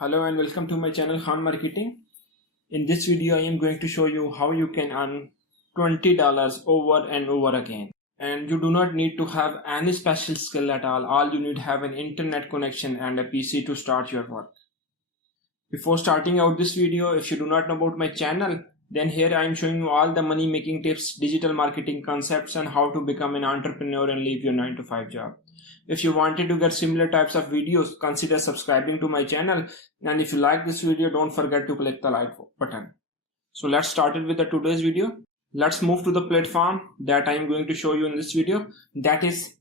Hello and welcome to my channel Khan Marketing. In this video I am going to show you how you can earn $20 over and over again. And you do not need to have any special skill at all. All you need to have an internet connection and a PC to start your work. Before starting out this video, if you do not know about my channel, then here I am showing you all the money making tips, digital marketing concepts, and how to become an entrepreneur and leave your 9-to-5 job. If you wanted to get similar types of videos, consider subscribing to my channel. And if you like this video, don't forget to click the like button. So let's start it with the today's video. Let's move to the platform that I am going to show you in this video. That is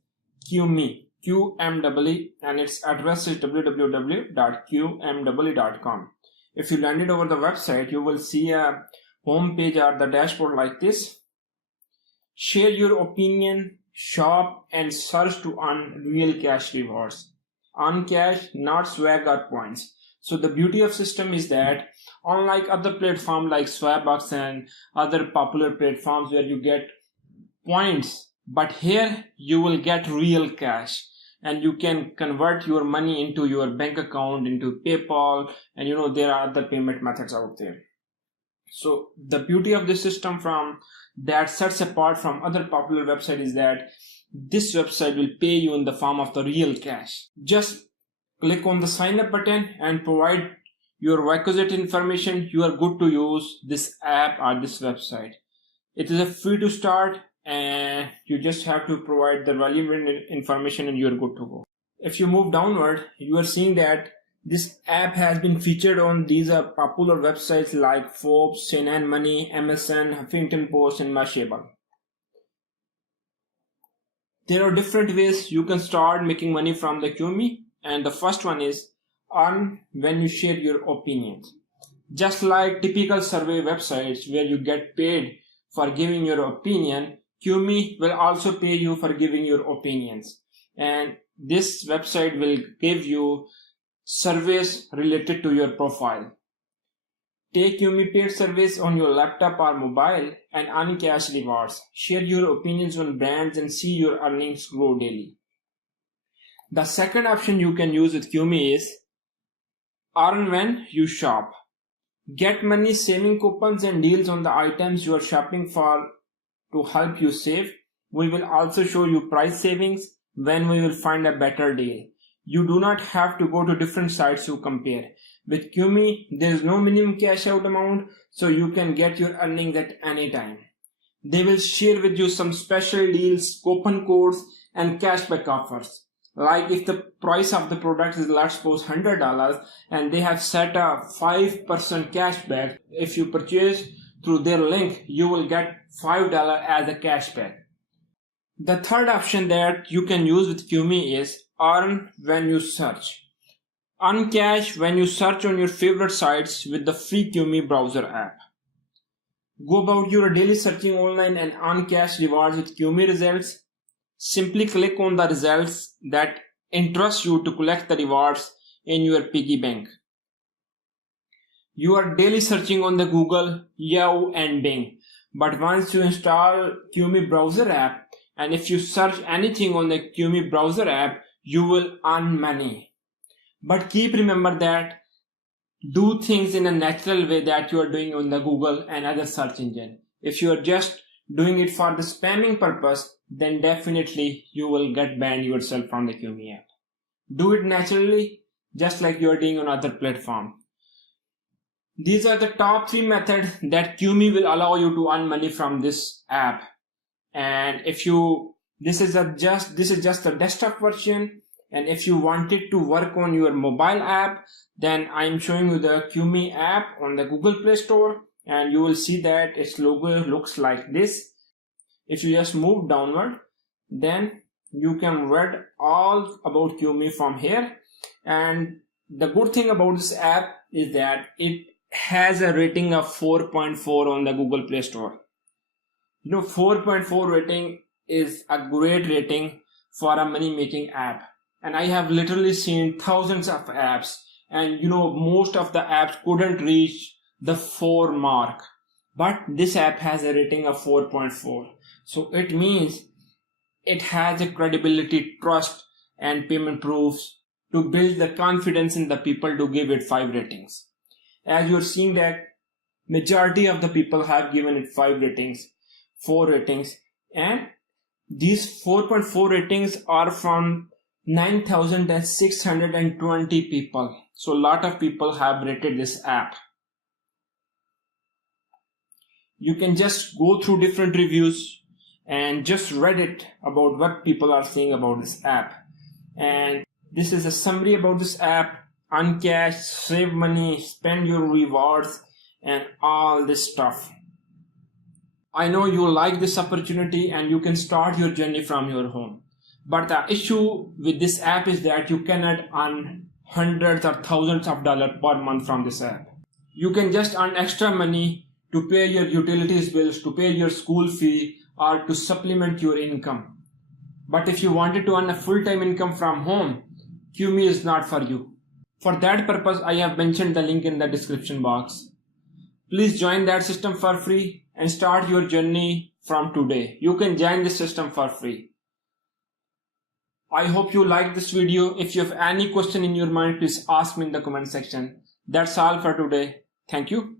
QME, QMEE, and its address is www.qmee.com. If you landed over the website, you will see a home page or the dashboard like this. Share your opinion, shop and search to earn real cash rewards. Earn cash, not swag or points. So the beauty of system is that unlike other platforms like Swagbucks and other popular platforms where you get points, but here you will get real cash and you can convert your money into your bank account, into PayPal, and there are other payment methods out there. So the beauty of this system that sets apart from other popular websites is that this website will pay you in the form of the real cash. Just click on the sign up button and provide your requisite information. You are good to use this app or this website. It is a free to start and you just have to provide the relevant information and you are good to go. If you move downward, you are seeing that this app has been featured on these popular websites like Forbes, CNN Money, MSN, Huffington Post, and Mashable. There are different ways you can start making money from the QME, and the first one is earn when you share your opinions. Just like typical survey websites where you get paid for giving your opinion, QME will also pay you for giving your opinions. And this website will give you surveys related to your profile. Take QME paid surveys on your laptop or mobile and earn cash rewards. Share your opinions on brands and see your earnings grow daily. The second option you can use with QME is earn when you shop. Get money saving coupons and deals on the items you are shopping for to help you save. We will also show you price savings when we will find a better deal. You do not have to go to different sites to compare. With QME, there is no minimum cash out amount, so you can get your earnings at any time. They will share with you some special deals, coupon codes, and cashback offers. Like if the price of the product is, let's suppose, $100, and they have set a 5% cashback. If you purchase through their link, you will get $5 as a cashback. The third option that you can use with QME is earn when you search. Earn cash when you search on your favorite sites with the free QME browser app. Go about your daily searching online and earn cash rewards with QME results. Simply click on the results that interest you to collect the rewards in your piggy bank. You are daily searching on the Google, Yahoo and Bing. But once you install QME browser app, and if you search anything on the QME browser app, you will earn money. But keep remember that do things in a natural way that you are doing on the Google and other search engine. If you are just doing it for the spamming purpose, then definitely you will get banned yourself from the QME app. Do it naturally, just like you are doing on other platforms. These are the top 3 methods that QME will allow you to earn money from this app. And if you this is just the desktop version, and if you wanted to work on your mobile app, then I'm showing you the QME app on the Google Play Store, and you will see that its logo looks like this. If you just move downward, then you can read all about QME from here. And the good thing about this app is that it has a rating of 4.4 on the Google Play Store. 4.4 rating is a great rating for a money making app. And I have literally seen thousands of apps, and most of the apps couldn't reach the 4 mark. But this app has a rating of 4.4. So it means it has a credibility, trust, and payment proofs to build the confidence in the people to give it 5 ratings. As you're seeing that majority of the people have given it 5 ratings, 4 ratings, and these 4.4 ratings are from 9,620 people. So a lot of people have rated this app. You can just go through different reviews and just read it about what people are saying about this app. And this is a summary about this app: earn cash, save money, spend your rewards, and all this stuff. I know you like this opportunity and you can start your journey from your home. But the issue with this app is that you cannot earn hundreds or thousands of dollars per month from this app. You can just earn extra money to pay your utilities bills, to pay your school fee, or to supplement your income. But if you wanted to earn a full-time income from home, QME is not for you. For that purpose, I have mentioned the link in the description box. Please join that system for free and start your journey from today. You can join this system for free. I hope you like this video. If you have any question in your mind, please ask me in the comment section. That's all for today. Thank you.